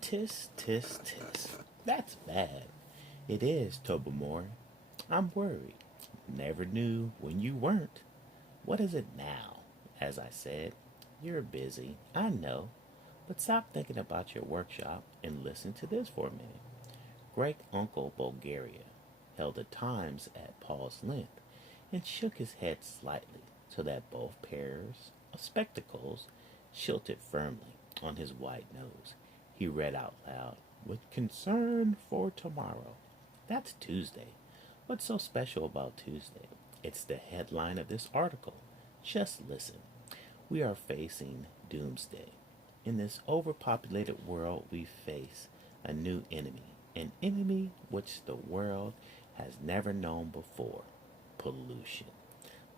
Tis, tis, tis. That's bad. It is, Tobermory. I'm worried. Never knew when you weren't. What is it now? As I said, you're busy, I know, but stop thinking about your workshop and listen to this for a minute. Great Uncle Bulgaria held the Times at Paul's length and shook his head slightly so that both pairs of spectacles shielded firmly on his white nose. He read out loud, with concern for tomorrow. That's Tuesday. What's so special about Tuesday? It's the headline of this article. Just listen. We are facing doomsday. In this overpopulated world, we face a new enemy, an enemy which the world has never known before: pollution.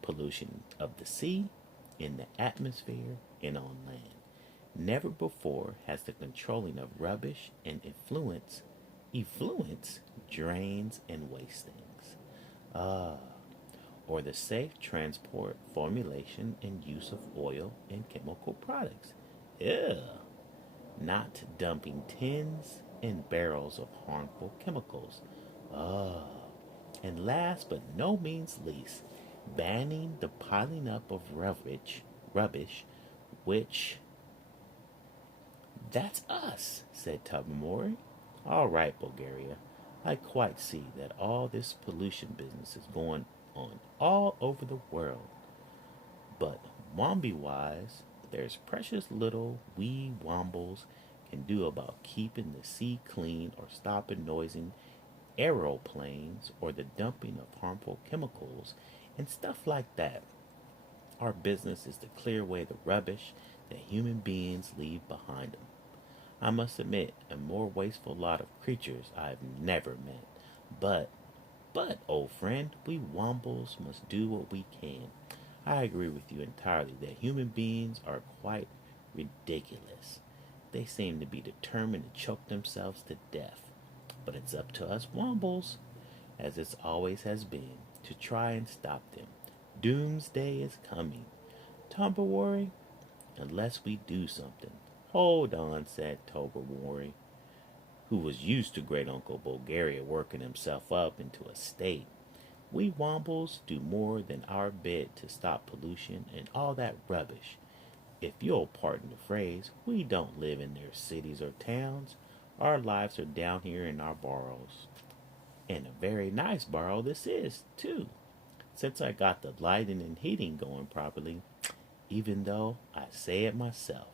Pollution of the sea, in the atmosphere, and on land. Never before has the controlling of rubbish and effluents, drains, and waste things. Ah, or the safe transport, formulation, and use of oil and chemical products. Ew. Not dumping tins and barrels of harmful chemicals. Ah. And last but no means least, banning the piling up of rubbish, which that's us, said Tobermory. All right, Bulgaria. I quite see that all this pollution business is going on all over the world. But Womby wise, there's precious little we Wombles can do about keeping the sea clean or stopping noising aeroplanes or the dumping of harmful chemicals and stuff like that. Our business is to clear away the rubbish that human beings leave behind them. I must admit, a more wasteful lot of creatures I've never met. But, old friend, we Wombles must do what we can. I agree with you entirely that human beings are quite ridiculous. They seem to be determined to choke themselves to death. But it's up to us Wombles, as it always has been, to try and stop them. Doomsday is coming. Tobermory, unless we do something. Hold on, said Tobermory, who was used to Great Uncle Bulgaria working himself up into a state. We Wombles do more than our bit to stop pollution and all that rubbish. If you'll pardon the phrase, we don't live in their cities or towns. Our lives are down here in our burrows. And a very nice burrow this is, too, since I got the lighting and heating going properly, even though I say it myself.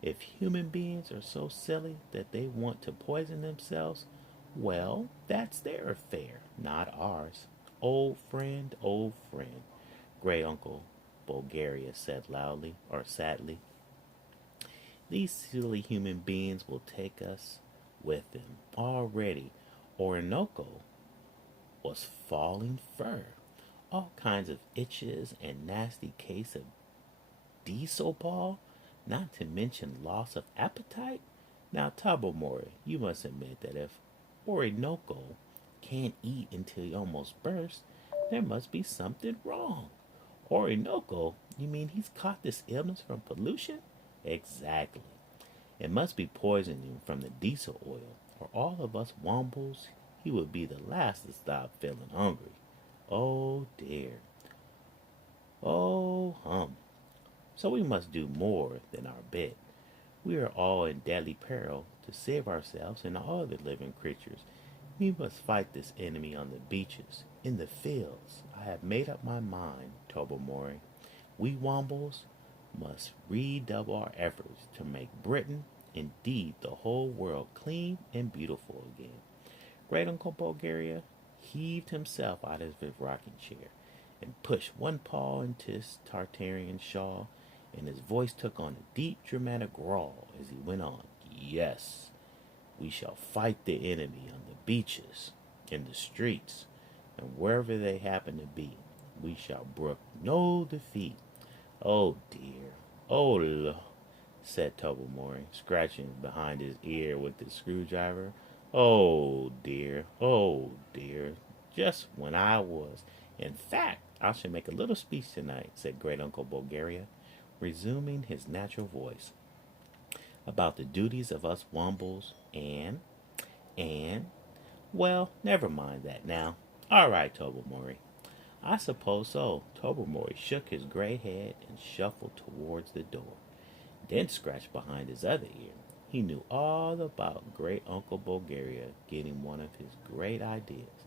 If human beings are so silly that they want to poison themselves, well, that's their affair, not ours. Old friend, Great Uncle Bulgaria said loudly or sadly. These silly human beings will take us with them. Already, Orinoco was falling fur. All kinds of itches and nasty case of diesel ball, not to mention loss of appetite. Now, Tobermory, you must admit that if Orinoco can't eat until he almost bursts, there must be something wrong. Orinoco? You mean he's caught this illness from pollution? Exactly. It must be poisoning from the diesel oil, or all of us Wombles, he would be the last to stop feeling hungry. Oh dear. Oh So we must do more than our bit. We are all in deadly peril to save ourselves and all the living creatures. We must fight this enemy on the beaches, in the fields. I have made up my mind, Tobermory. We Wombles must redouble our efforts to make Britain, indeed the whole world, clean and beautiful again. Great Uncle Bulgaria heaved himself out of his rocking chair and pushed one paw into his Tartarian shawl, and his voice took on a deep, dramatic growl as he went on. Yes, we shall fight the enemy on the beaches, in the streets, and wherever they happen to be. We shall brook no defeat. Oh dear, oh, said Tobermory, scratching behind his ear with his screwdriver. Oh dear, just when I was. In fact, I shall make a little speech tonight, said Great Uncle Bulgaria, resuming his natural voice. about the duties of us Wombles and, well, never mind that now. All right, Tobermory. I suppose so. Tobermory shook his gray head and shuffled towards the door, then scratched behind his other ear. He knew all about Great Uncle Bulgaria getting one of his great ideas.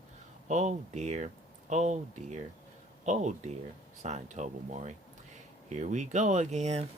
Oh dear, oh dear, oh dear, sighed Tobermory. Here we go again.